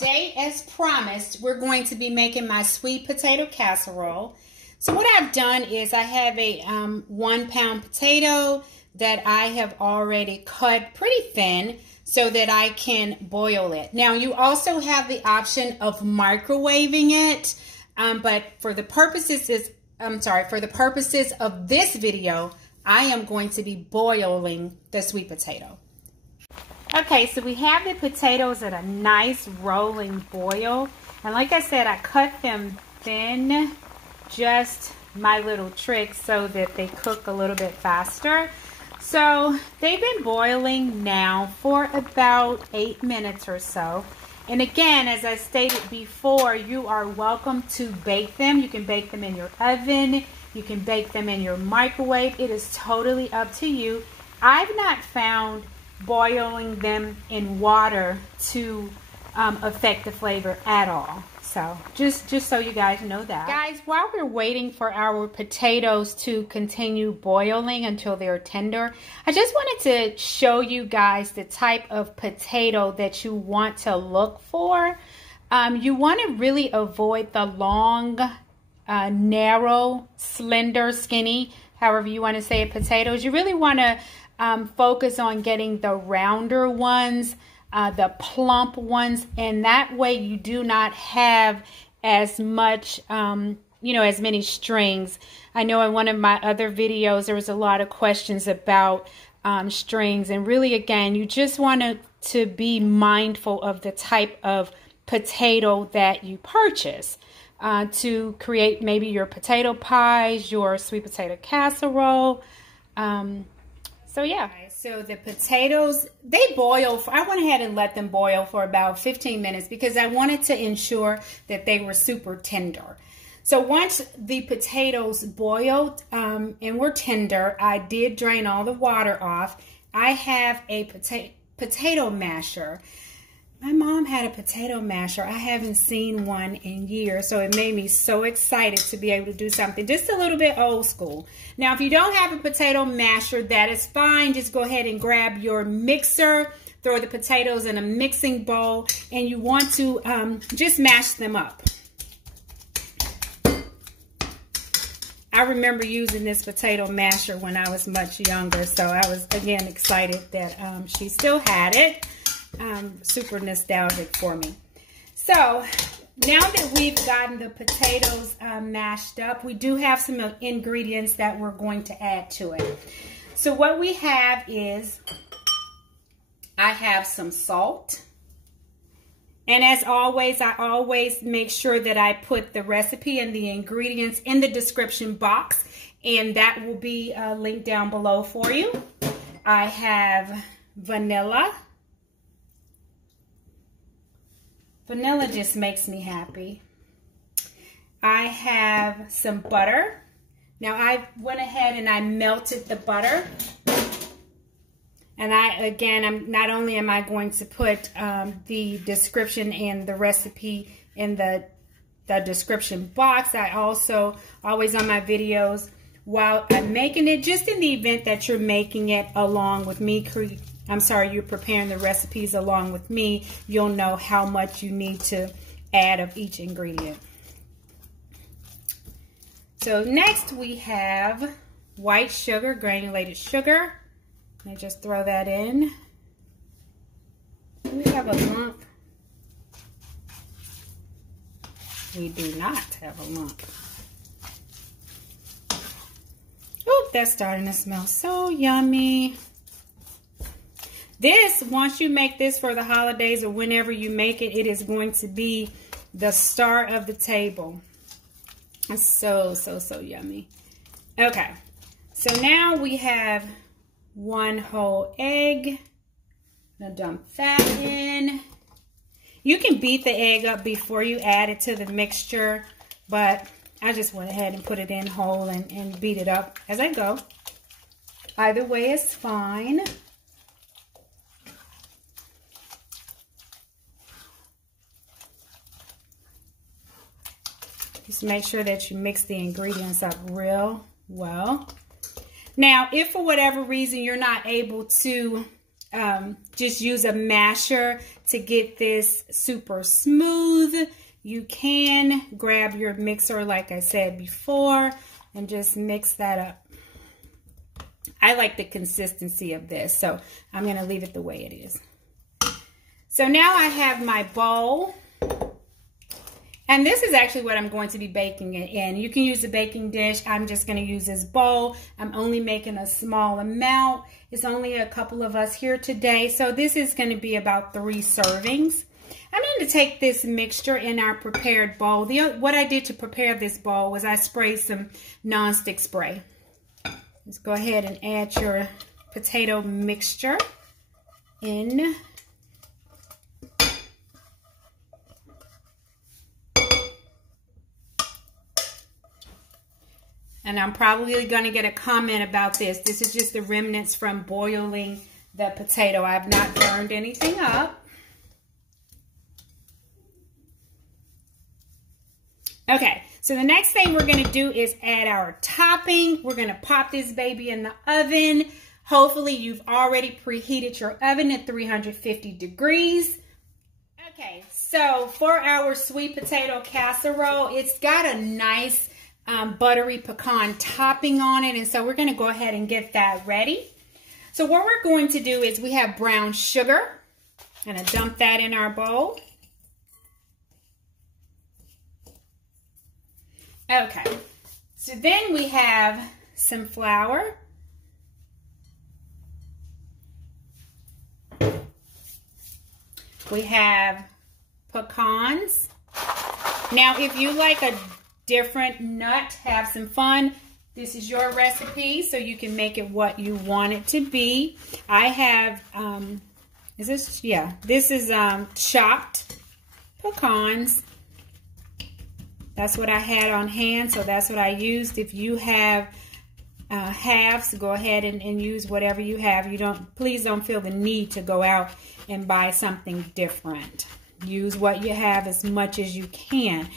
Today, as promised, we're going to be making my sweet potato casserole. So what I've done is I have a 1 pound potato that I have already cut pretty thin so that I can boil it. Now you also have the option of microwaving it, but for the purposes of this video, I am going to be boiling the sweet potato. Okay, so we have the potatoes at a nice rolling boil. And like I said, I cut them thin, just my little trick so that they cook a little bit faster. So they've been boiling now for about 8 minutes or so. And again, as I stated before, you are welcome to bake them. You can bake them in your oven. You can bake them in your microwave. It is totally up to you. I've not found boiling them in water to affect the flavor at all. So just so you guys know that. Guys, while we're waiting for our potatoes to continue boiling until they're tender, I just wanted to show you guys the type of potato that you want to look for. You want to really avoid the long, narrow, slender, skinny, however you want to say it, potatoes. You really want to focus on getting the rounder ones, the plump ones, and that way you do not have as much, as many strings. I know in one of my other videos there was a lot of questions about strings, and really again you just want to be mindful of the type of potato that you purchase to create maybe your potato pies, your sweet potato casserole. So yeah, so the potatoes, they boil. I went ahead and let them boil for about 15 minutes because I wanted to ensure that they were super tender. So once the potatoes boiled and were tender, I did drain all the water off. I have a potato masher. My mom had a potato masher. I haven't seen one in years, so it made me so excited to be able to do something just a little bit old school. Now, if you don't have a potato masher, that is fine. Just go ahead and grab your mixer, throw the potatoes in a mixing bowl, and you want to just mash them up. I remember using this potato masher when I was much younger, so I was, again, excited that she still had it. Super nostalgic for me. So now that we've gotten the potatoes mashed up, we do have some ingredients that we're going to add to it. So what we have is, I have some salt. And as always, I always make sure that I put the recipe and the ingredients in the description box, and that will be linked down below for you. I have vanilla. Vanilla just makes me happy. I have some butter. Now I went ahead and I melted the butter. And I'm not only am I going to put the description and the recipe in the description box, I also always on my videos while I'm making it, just in the event that you're making it along with me, you're preparing the recipes along with me, you'll know how much you need to add of each ingredient. So next we have white sugar, granulated sugar. Let me just throw that in. Do we have a lump? We do not have a lump. Oh, that's starting to smell so yummy. This, once you make this for the holidays or whenever you make it, it is going to be the star of the table. It's so, so, so yummy. Okay, so now we have 1 whole egg. I'm gonna dump that in. You can beat the egg up before you add it to the mixture, but I just went ahead and put it in whole and beat it up as I go. Either way is fine. Just make sure that you mix the ingredients up real well. Now, if for whatever reason you're not able to just use a masher to get this super smooth. You can grab your mixer like I said before and just mix that up. I like the consistency of this, so I'm going to leave it the way it is. So now I have my bowl. And this is actually what I'm going to be baking it in. You can use a baking dish. I'm just going to use this bowl. I'm only making a small amount. It's only a couple of us here today. So this is going to be about 3 servings. I'm going to take this mixture in our prepared bowl. What I did to prepare this bowl was I sprayed some nonstick spray. Let's go ahead and add your potato mixture in. And I'm probably going to get a comment about this. This is just the remnants from boiling the potato. I've not burned anything up. Okay, so the next thing we're going to do is add our topping. We're going to pop this baby in the oven. Hopefully you've already preheated your oven at 350 degrees. Okay, so for our sweet potato casserole, it's got a nice buttery pecan topping on it, and so we're going to go ahead and get that ready. So what we're going to do is we have brown sugar. I'm going to dump that in our bowl. Okay, so then we have some flour. We have pecans. Now, if you like a different nut, have some fun. This is your recipe, so you can make it what you want it to be. I have, this is chopped pecans. That's what I had on hand, so that's what I used. If you have halves, go ahead and use whatever you have. Please don't feel the need to go out and buy something different. Use what you have as much as you can.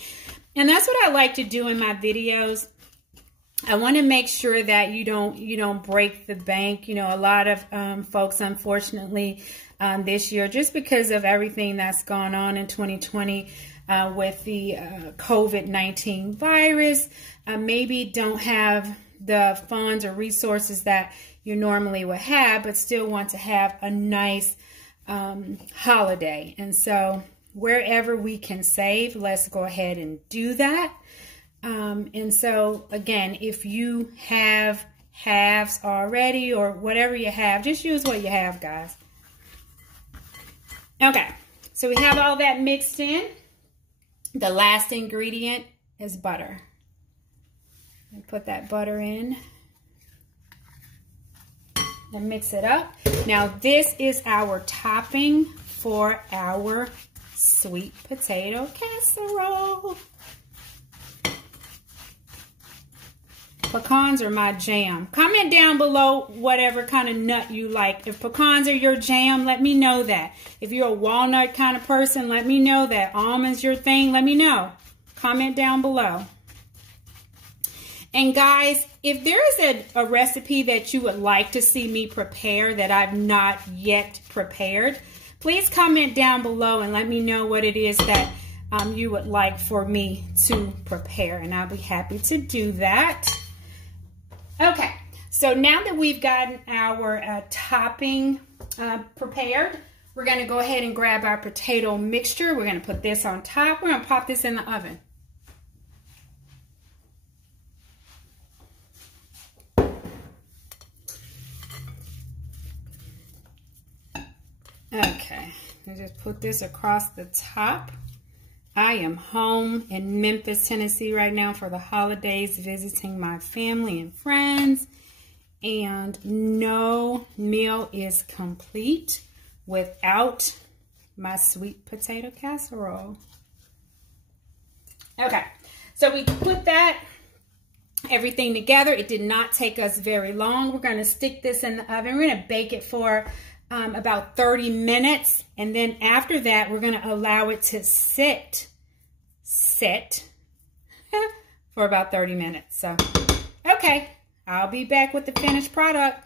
And that's what I like to do in my videos. I want to make sure that you don't break the bank. You know, a lot of folks, unfortunately, this year, just because of everything that's gone on in 2020 with the COVID-19 virus, maybe don't have the funds or resources that you normally would have, but still want to have a nice holiday. And so wherever we can save, let's go ahead and do that. And so, again, if you have halves already or whatever you have, just use what you have, guys. Okay, so we have all that mixed in. The last ingredient is butter. And put that butter in and mix it up. Now, this is our topping for our sweet potato casserole. Pecans are my jam. Comment down below whatever kind of nut you like. If pecans are your jam, let me know that. If you're a walnut kind of person, let me know that. Almonds your thing, let me know. Comment down below. And guys, if there is a recipe that you would like to see me prepare that I've not yet prepared, please comment down below and let me know what it is that you would like for me to prepare, and I'll be happy to do that. Okay, so now that we've gotten our topping prepared, we're going to go ahead and grab our potato mixture. We're going to put this on top. We're going to pop this in the oven. Okay, I just put this across the top. I am home in Memphis, Tennessee right now for the holidays, visiting my family and friends. And no meal is complete without my sweet potato casserole. Okay, so we put everything together. It did not take us very long. We're going to stick this in the oven. We're going to bake it for about 30 minutes. And then after that, we're going to allow it to sit for about 30 minutes. So, okay, I'll be back with the finished product.